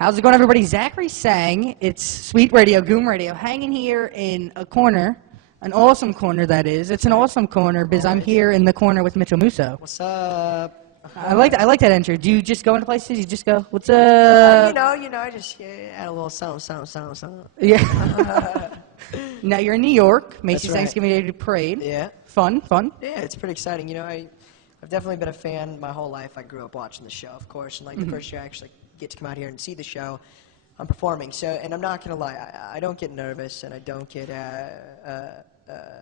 How's it going, everybody? Zachary Sang. It's Sweet Radio, Goom Radio, hanging here in a corner, an awesome corner, that is. It's an awesome corner because I'm here in the corner with Mitchel Musso. What's up? I like that intro. Do you just go into places? You just go, what's up? I just add a little something. Yeah. Now you're in New York, Macy's right. Thanksgiving Day Parade. Yeah. Fun. Yeah, it's pretty exciting. You know, I've definitely been a fan my whole life. I grew up watching the show, of course, and like the first year I actually get to come out here and see the show, I'm performing. So, and I'm not gonna lie, I don't get nervous and I don't get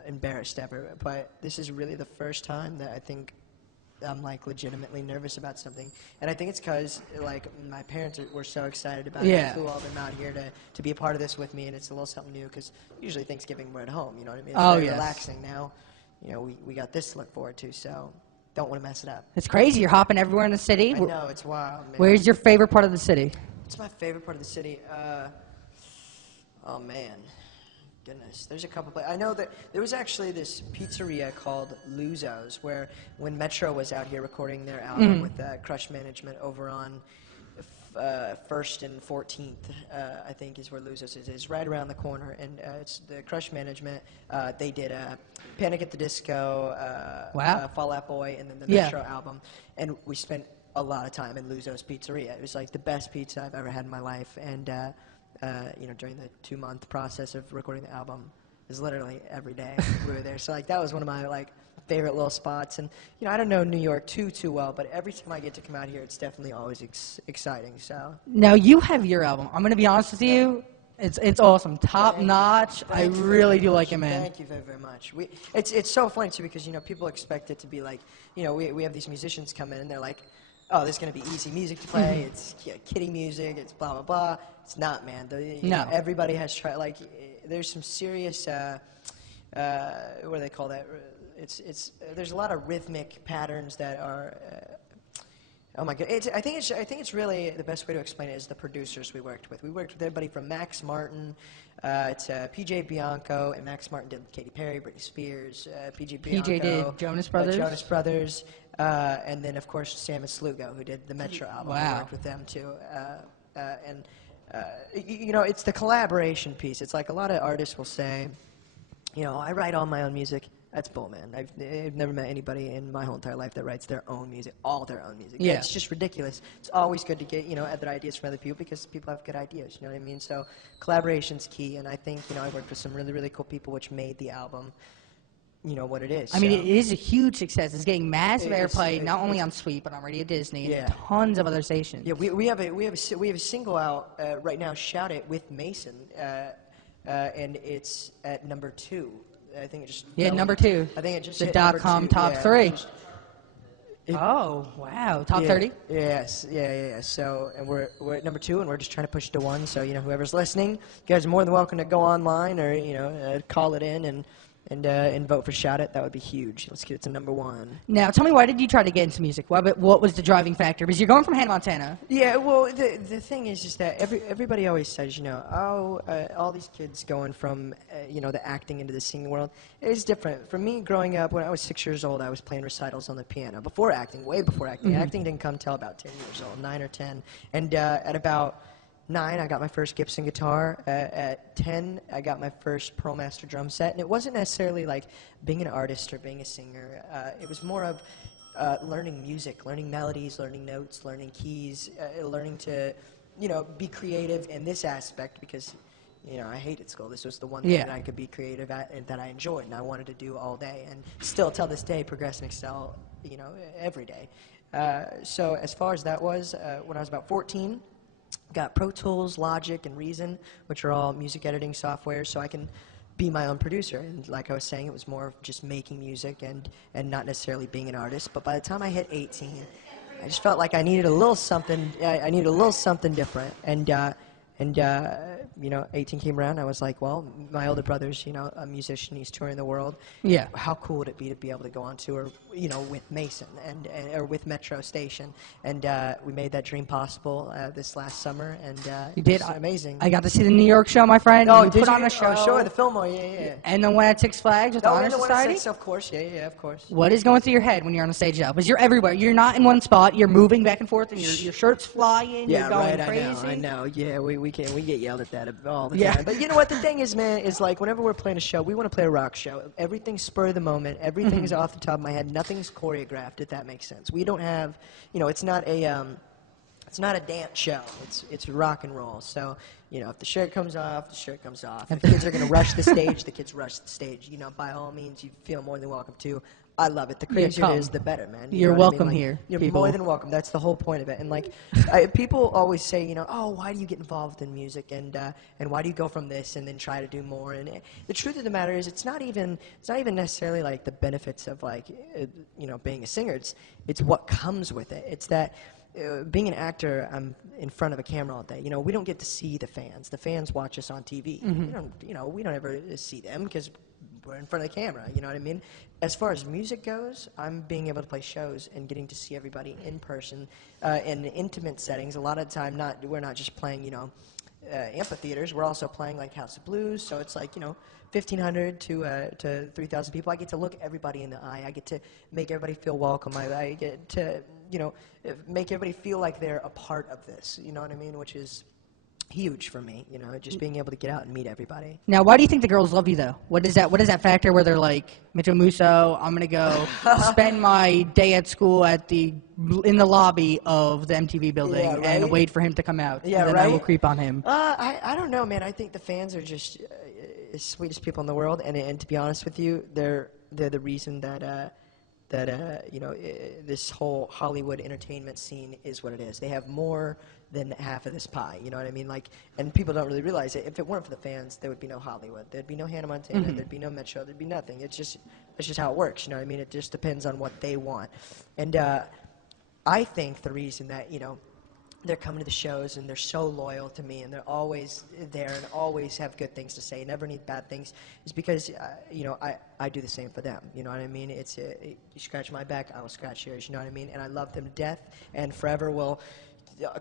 embarrassed ever. But this is really the first time that I think I'm like legitimately nervous about something, and I think it's because like my parents were so excited about it. I flew all them out here to be a part of this with me, and it's a little something new because usually Thanksgiving we're at home. You know what I mean? It's very relaxing now. You know, we got this to look forward to, so don't want to mess it up. It's crazy. You're hopping everywhere in the city. I know, it's wild, man. Where's your favorite part of the city? What's my favorite part of the city? Oh man, goodness. There's a couple places. I know that there was actually this pizzeria called Luzo's where when Metro was out here recording their album with Crush Management over on 1st and 14th, I think is where Luzo's is. It's right around the corner, and it's the Crush Management. They did Panic at the Disco, Fall Out Boy, and then the Metro album, and we spent a lot of time in Luzo's Pizzeria. It was like the best pizza I've ever had in my life, and you know, during the 2-month process of recording the album, it was literally every day we were there. So like that was one of my like favorite little spots. And you know, I don't know New York too well, but every time I get to come out here, it's definitely always exciting. So now you have your album. I'm gonna be honest with you. It's awesome, top notch. I really do like it, man. Thank you very, very much. It's so funny too because you know people expect it to be like, you know, we have these musicians come in and they're like, oh, this is going to be easy music to play. It's kiddie music. It's blah, blah, blah. It's not, man. You know, everybody has tried. Like, there's some serious, what do they call that? There's a lot of rhythmic patterns that are, oh my God. I think it's really, the best way to explain it is the producers we worked with. We worked with everybody from Max Martin to PJ Bianco, and Max Martin did Katy Perry, Britney Spears, PJ Bianco. PJ did Jonas Brothers. And then, of course, Sam and Slugo, who did the Metro album. Wow. We worked with them, too. You know, it's the collaboration piece. It's like a lot of artists will say, you know, I write all my own music. That's bull, man. I've never met anybody in my whole entire life that writes their own music, all their own music. Yeah. It's just ridiculous. It's always good to get, you know, other ideas from other people because people have good ideas, you know what I mean? So collaboration's key, and I think, you know, I worked with some really, really cool people which made the album, you know, what it is. I mean, it is a huge success. It's getting massive airplay, not only on Sweet, but on Radio Disney and tons of other stations. Yeah, we have a single out right now, Shout It, with Mason, and it's at number 2. I think it just number 2. I think it just the hit .com number 2. top 3. Oh wow, top 30. Yes, yeah. So, and we're at number 2, and we're just trying to push it to 1. So, you know, whoever's listening, you guys are more than welcome to go online or you know call it in and vote for Shout It. That would be huge. Let's get it to number 1. Now, tell me, why did you try to get into music? What was the driving factor? Because you're going from Hannah, Montana. Yeah, well, the thing is that everybody always says, you know, all these kids going from, you know, the acting into the singing world is different. For me, growing up, when I was 6 years old, I was playing recitals on the piano. Before acting, way before acting. Acting didn't come till about 10 years old, 9 or 10. And at about 9, I got my first Gibson guitar. At 10, I got my first Pearl Master drum set. And it wasn't necessarily like being an artist or being a singer. It was more of learning music, learning melodies, learning notes, learning keys, learning to, you know, be creative in this aspect because, you know, I hated school. This was the one thing that I could be creative at and that I enjoyed and I wanted to do all day. And still, till this day, progress and excel, you know, every day. So as far as that was, when I was about 14, got Pro Tools, Logic, and Reason, which are all music editing software, so I can be my own producer. And like I was saying, it was more of just making music and not necessarily being an artist. But by the time I hit 18, I just felt like I needed a little something. I needed a little something different. And And, 18 came around. I was like, well, my older brother's, a musician. He's touring the world. Yeah. How cool would it be able to go on tour, with Mason or with Metro Station? And we made that dream possible this last summer. And You did. it was amazing. I got to see the New York show, my friend. Oh, you did put you? on a show. Oh, sure, the Fillmore, yeah. And the one at Six Flags with the Honor and the one Society. at Six, of course, yeah, of course. What is going through your head when you're on a stage now? Because you're everywhere. You're not in one spot. You're moving back and forth, and your shirt's flying. Yeah, you're going right. crazy. I know. Yeah, we get yelled at that all the Yeah. time. But you know what? The thing is, man, is like whenever we're playing a show, we want to play a rock show. Everything's spur of the moment. Everything's off the top of my head. Nothing's choreographed. If that makes sense. We don't have, it's not a dance show. It's rock and roll. So, if the shirt comes off, the shirt comes off. If kids are going to rush the stage, the kids rush the stage. By all means, you feel more than welcome to. I love it. The crazier it is, the better, man. You're know what welcome I mean? here. You're people. more than welcome. That's the whole point of it. And people always say, oh, why do you get involved in music, and why do you go from this and then try to do more? And the truth of the matter is, it's not even necessarily like the benefits of being a singer. It's what comes with it. It's that. Being an actor, I'm in front of a camera all day. We don't get to see the fans. The fans watch us on TV. We don't ever see them because we're in front of the camera. You know what I mean? As far as music goes, I'm being able to play shows and getting to see everybody in person in intimate settings. A lot of the time, we're not just playing, amphitheaters. We're also playing like House of Blues. So it's like 1,500 to 3,000 people. I get to look everybody in the eye. I get to make everybody feel welcome. I get to make everybody feel like they're a part of this. You know what I mean? Which is huge for me. Just being able to get out and meet everybody. Now, why do you think the girls love you, though? What is that factor where they're like, Mitchel Musso, I'm going to go spend my day at school in the lobby of the MTV building and wait for him to come out. Yeah, and then right? I will creep on him. I don't know, man. I think the fans are just the sweetest people in the world. And to be honest with you, they're the reason that this whole Hollywood entertainment scene is what it is. They have more than half of this pie. You know what I mean? And people don't really realize it. If it weren't for the fans, there would be no Hollywood. There'd be no Hannah Montana. There'd be no Metro. There'd be nothing. That's just how it works. You know what I mean? It just depends on what they want. And I think the reason that they're coming to the shows and they're so loyal to me and they're always there and always have good things to say, never need bad things, is because I do the same for them. You know what I mean? You scratch my back, I will scratch yours. You know what I mean? And I love them to death, and forever will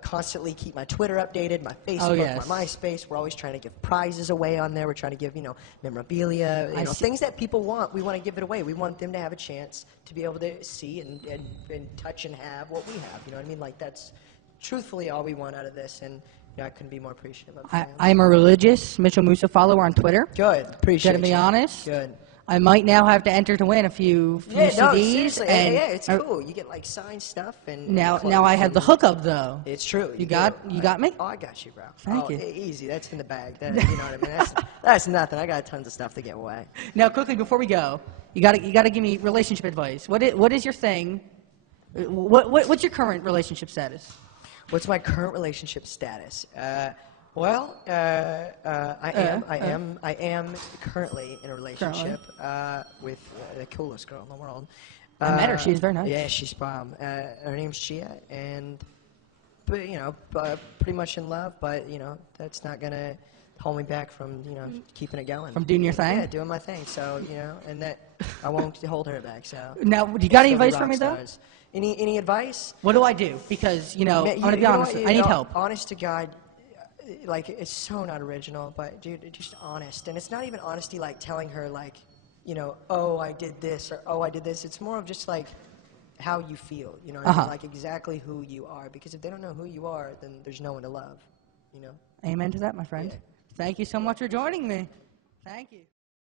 constantly keep my Twitter updated, my Facebook, my MySpace. We're always trying to give prizes away on there. We're trying to give memorabilia, things that people want. We want to give it away. We want them to have a chance to be able to see and touch and have what we have. You know what I mean? That's truthfully all we want out of this, and I couldn't be more appreciative of fans. I am a religious Mitchel Musso follower on Twitter. Good. Appreciate it. Gotta be honest. Good. I might now have to enter to win a few CDs. No, seriously. And it's cool. You get signed stuff and now I have the hookup though. It's true. You got me? Oh, I got you, bro. Thank you. Easy. That's in the bag. You know what I mean? That's nothing. I got tons of stuff to give away. Now, quickly before we go, you gotta give me relationship advice. What is your thing? What's your current relationship status? What's my current relationship status? I am currently in a relationship with the coolest girl in the world. I met her. She's very nice. Yeah, she's bomb. Her name's Gia, and pretty much in love. But that's not gonna hold me back from keeping it going. From doing your thing. Yeah, doing my thing. So and that I won't hold her back. So now, you got any advice for me though? Any advice? What do I do? Because I'm gonna be honest. I need help. Honest to God. It's so not original, but dude, just honest. And it's not even honesty like telling her oh, I did this or oh, I did this. It's more of just how you feel, I mean? Exactly who you are. Because if they don't know who you are, then there's no one to love, Amen to that, my friend. Yeah. Thank you so much for joining me. Thank you.